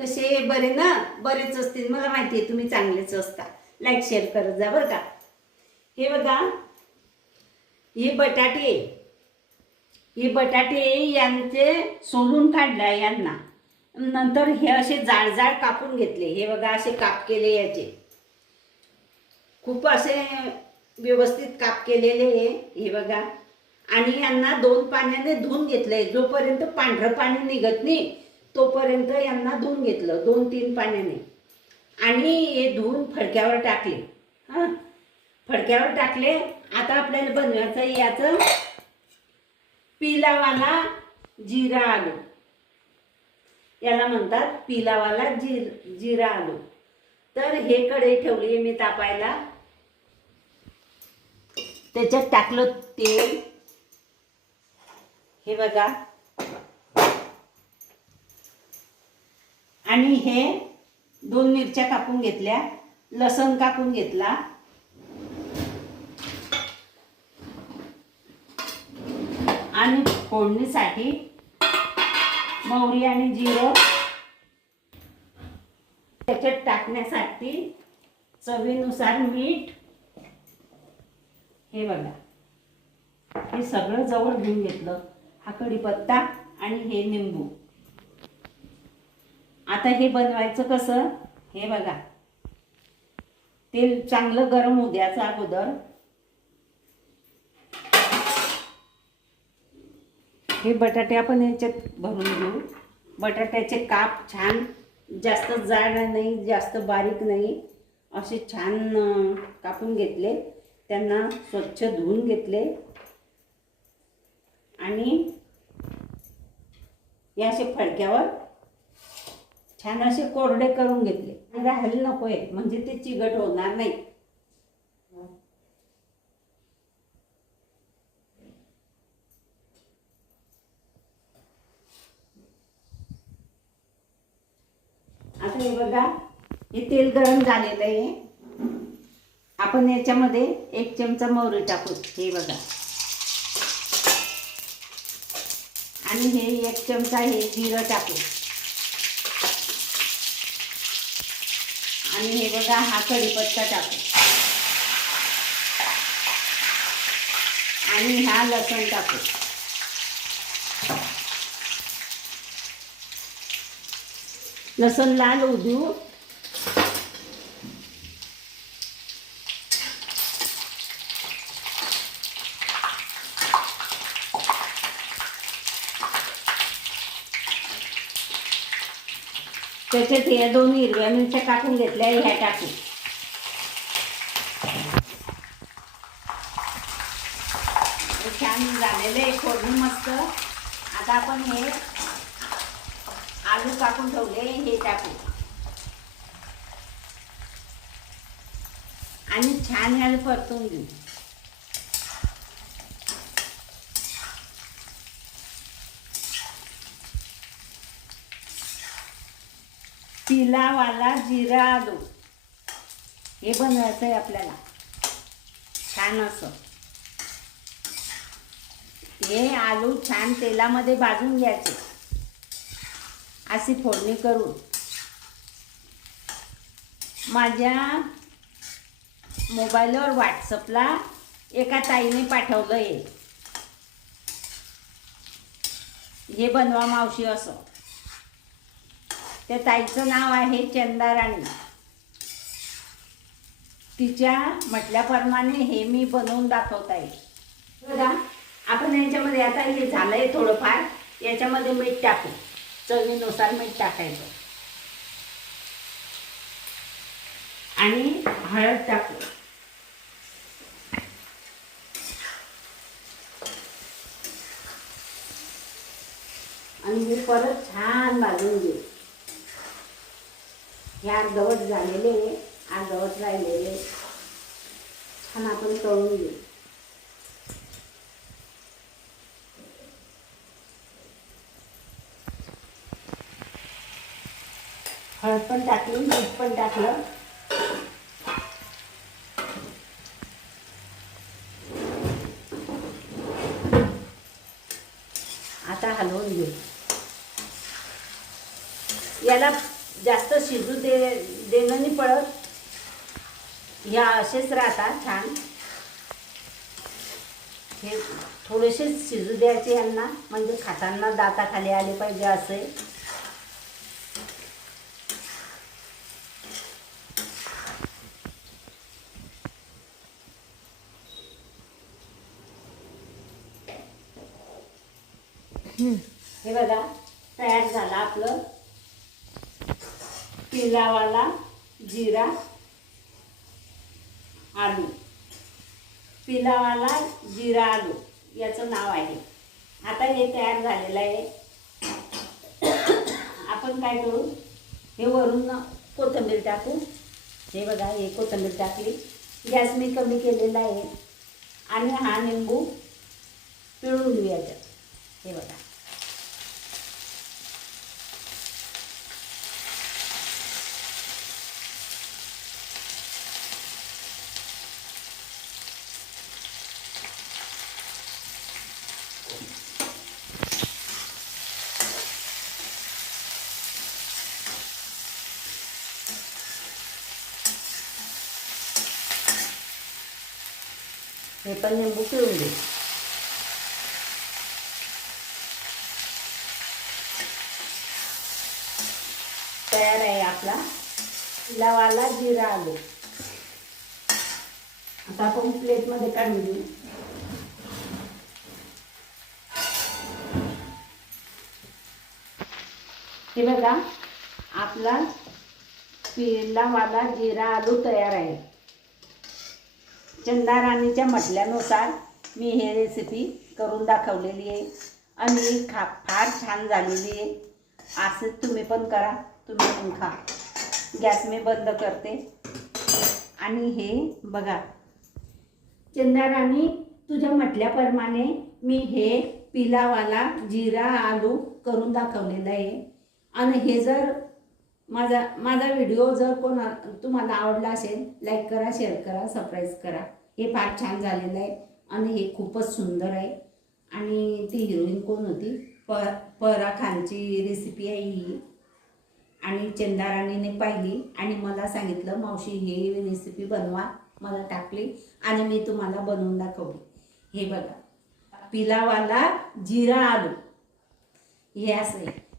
कसे बरे ना? बरेच असतील, मला माहिती आहे तुम्ही चांगलेच असता. लाईक शेअर करत जा बरं का. हे बघा, हे बटाटे, हे बटाटे यांचे सोलून काढले यांना. नंतर हे असे जाड जाड कापून घेतले. हे बघा असे काप केले याचे, खूप असे व्यवस्थित काप केलेले हे बघा. आणि यांना 2 पाण्याने धुवून घेतलंय. जोपर्यंत पांढरं पाणी निघत नाही तोपर्यंत यांना धुवून घेतलं 2-3 पाण्याने. आणि हे धुवून फडक्यावर टाकले. हां, फडक्यावर टाकले. आता आपल्याला बनवायचं याचं पिलावाला जिरा आलू. याला म्हणतात पिलावाला जिरा आलू. तर हे कढई ठेवली मी तापायला. त्याच्यात टाकलं तेल. हे बघा, आणि हे 2 मिरच्या कापून घेतल्या, लसूण कापून घेतला, आणि फोडणीसाठी मोहरी आणि जिरं. त्याच्यात टाकण्यासाठी चवीनुसार मीठ. हे बघा, हे सगळं जवळ घेऊन घेतलं. हा कढीपत्ता आणि हे लिंबू. आता हे बनवायचं कसं, हे बघा, तेल चांगलं गरम होऊ द्यायचं अगोदर. हे बटाटे आपण याच्यात भरून घेऊ. बटाट्याचे काप छान, जास्त जाड नाही जास्त बारीक नाही, असे छान कापून घेतले. त्यांना स्वच्छ धुवून घेतले आणि हे असे फडक्यावर छान असे कोरडे करून घेतले. राहायला नकोय म्हणजे ते चिकट होणार नाही. आता हे बघा, हे तेल गरम झालेलं आहे. आपण याच्यामध्ये 1 चमचा मोहरी टाकू. हे बघा, आणि हे 1 चमचा हे जिरं टाकू. आणि हे बघा, हा कढीपत्ता टाकू. आणि हा लसूण टाकू. लसूण लाल होऊ देऊ. त्याच्यात या 2 हिरव्या मिरच्या कापून घेतल्या, ह्या टाकू. छान झालेलं आहे फोडणी मस्त. आता आपण हे आलू कापून ठेवले हे टाकू. आणि छान याला परतून घेऊ. पिलावाला जिरा आलू हे बनवायचं आहे आपल्याला छान असं. हे आलू छान तेलामध्ये भाजून घ्यायचे अशी फोडणी करून. माझ्या मोबाईलवर व्हॉट्सअपला एका ताईने पाठवलं आहे, हे बनवा मावशी असं. त्या ताईचं नाव आहे चंदा राणी. तिच्या म्हटल्याप्रमाणे हे मी बनवून दाखवत आहे. बघा, आपण याच्यामध्ये आता हे झालंय थोडंफार, याच्यामध्ये मीठ टाकू. चवीनुसार मीठ टाकायचं आणि हळद टाकू. आणि हे परत छान भाजून घेऊ. हे अर्धवट झालेले, अर्धवट राहिलेले छान आपण तळून घेऊ. हळद पण टाकली, मीठ पण टाकलं. आता हलवून घेऊ. याला जास्त शिजू देणं नाही पडत. ह्या असेच राहतात छान. हे थोडेसे शिजू द्यायचे यांना, म्हणजे खाताना दाताखाली आले पाहिजे असे. हे बघा तयार झाला आपलं पिलावाला जिरा आलू. पिलावाला जिरा आलू याचं नाव आहे. आता हे तयार झालेलं आहे. आपण काय करू, हे वरून कोथिंबीर टाकू. हे बघा हे कोथिंबीर टाकली. गॅस मी कमी केलेला आहे. आणि हा लिंबू पिळून घेऊया याच्यात. हे बघा हे पण लिंबू पिळून घे. तयार आहे आपला पिलावाला जिरा आलू. आता आपण प्लेटमध्ये काढून घेऊ. हे बघा आपला पिलावाला जिरा आलू तयार आहे. चंदा राणीच्या म्हटल्यानुसार मी हे रेसिपी करून दाखवलेली आहे आणि फार छान झालेली आहे. असंच तुम्ही पण करा, तुम्ही पण खा. गॅस मी बंद करते. आणि हे बघा चंदा राणी तुझ्या म्हटल्याप्रमाणे मी हे पिलावाला जिरा आलू करून दाखवलेलं आहे. आणि हे जर माझा व्हिडिओ जर तुम्हाला आवडला असेल, लाईक करा, शेअर करा, सबस्क्राईब करा. हे फार छान झालेलं आहे आणि हे खूपच सुंदर आहे. आणि ती हिरोईन कोण होती, फराह खानची रेसिपी आहे ही. आणि चंदा राणीने पाहिली आणि मला सांगितलं मावशी हे रेसिपी बनवा. मला टाकली आणि मी तुम्हाला बनवून दाखवली. हे बघा पिलावाला जिरा आलू हे असं आहे.